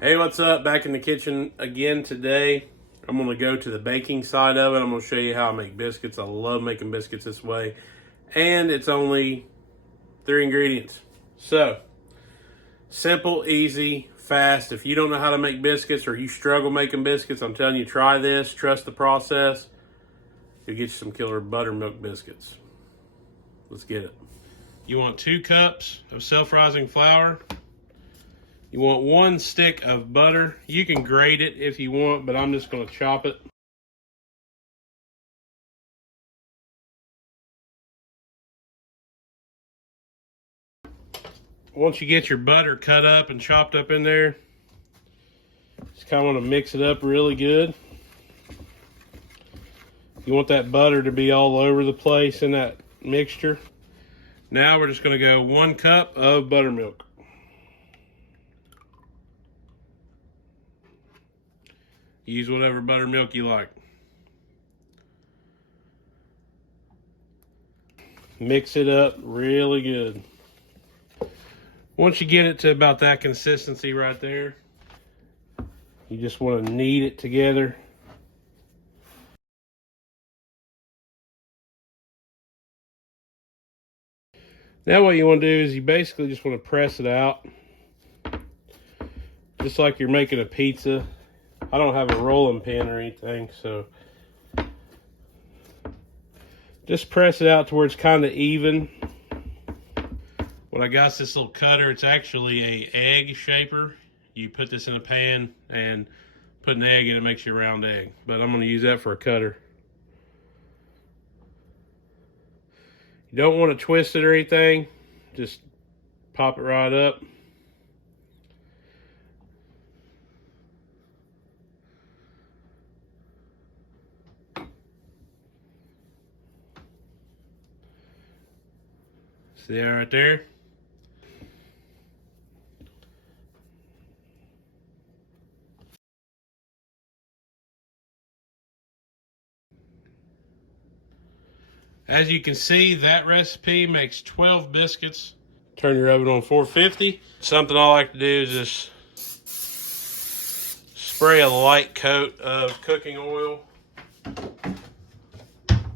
Hey, what's up? Back in the kitchen again today. I'm going to go to the baking side of it. I'm going to show you how I make biscuits. I love making biscuits this way. And it's only 3 ingredients. So, simple, easy, fast. If you don't know how to make biscuits or you struggle making biscuits, I'm telling you, try this. Trust the process. You'll get you some killer buttermilk biscuits. Let's get it. You want 2 cups of self-rising flour. You want 1 stick of butter. You can grate it if you want, but I'm just going to chop it. Once you get your butter cut up and chopped up in there, just kind of want to mix it up really good. You want that butter to be all over the place in that mixture. Now we're just going to go 1 cup of buttermilk. Use whatever buttermilk you like. Mix it up really good. Once you get it to about that consistency right there, you just want to knead it together. Now what you want to do is you basically just want to press it out. Just like you're making a pizza. I don't have a rolling pin or anything, so just press it out to where it's kind of even. What I got is this little cutter. It's actually a egg shaper. You put this in a pan and put an egg in it, makes you a round egg. But I'm going to use that for a cutter. You don't want to twist it or anything. Just pop it right up. See that right there? As you can see, that recipe makes 12 biscuits. Turn your oven on 450. Something I like to do is just spray a light coat of cooking oil.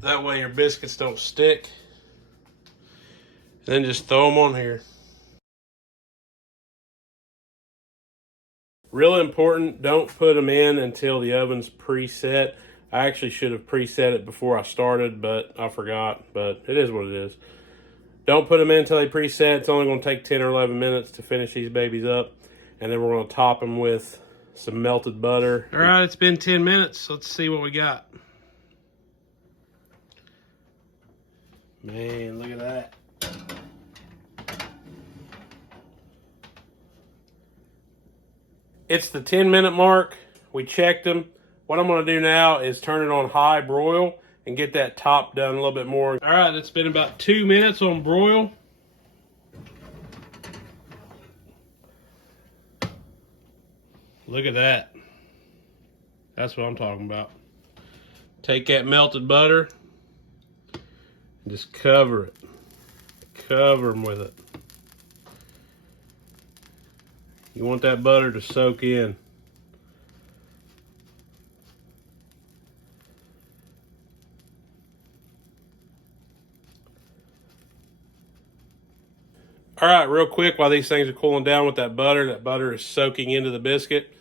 That way your biscuits don't stick. Then just throw them on here. Real important, don't put them in until the oven's preset. I actually should have preset it before I started, but I forgot. But it is what it is. Don't put them in until they preset. It's only going to take 10 or 11 minutes to finish these babies up. And then we're going to top them with some melted butter. All right, it's been 10 minutes. Let's see what we got. Man, look at that. It's the 10-minute mark. We checked them. What I'm going to do now is turn it on high broil and get that top done a little bit more. All right, it's been about 2 minutes on broil. Look at that. That's what I'm talking about. Take that melted butter and just cover it. Cover them with it. You want that butter to soak in. All right, real quick, while these things are cooling down with that butter is soaking into the biscuit.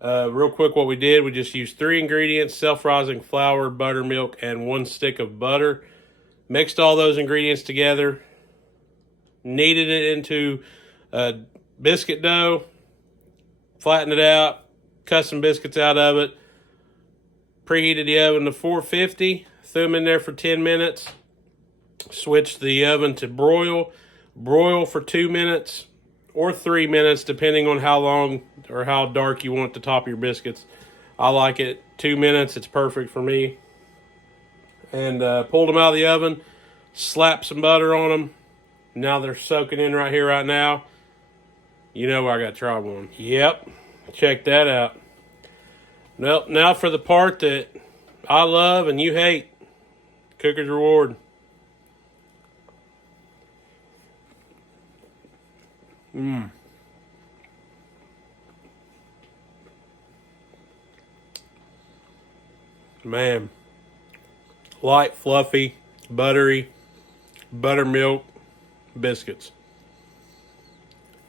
Real quick, what we did, we just used 3 ingredients: self-rising flour, buttermilk, and 1 stick of butter. Mixed all those ingredients together, kneaded it into biscuit dough, flattened it out, cut some biscuits out of it, preheated the oven to 450, threw them in there for 10 minutes, switched the oven to broil for 2 minutes or 3 minutes, depending on how long or how dark you want the top of your biscuits. I like it 2 minutes. It's perfect for me. And pulled them out of the oven, slapped some butter on them. Now they're soaking in right here, right now. You know I got to try one. Yep, check that out. Well, now for the part that I love and you hate. Cooker's Reward. Man, light, fluffy, buttery, buttermilk biscuits.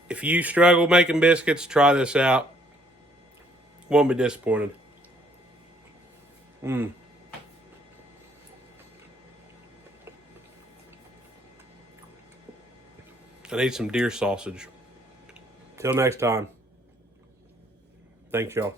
If you struggle making biscuits, try this out. Won't be disappointed. I need some deer sausage. Till next time. Thanks, y'all.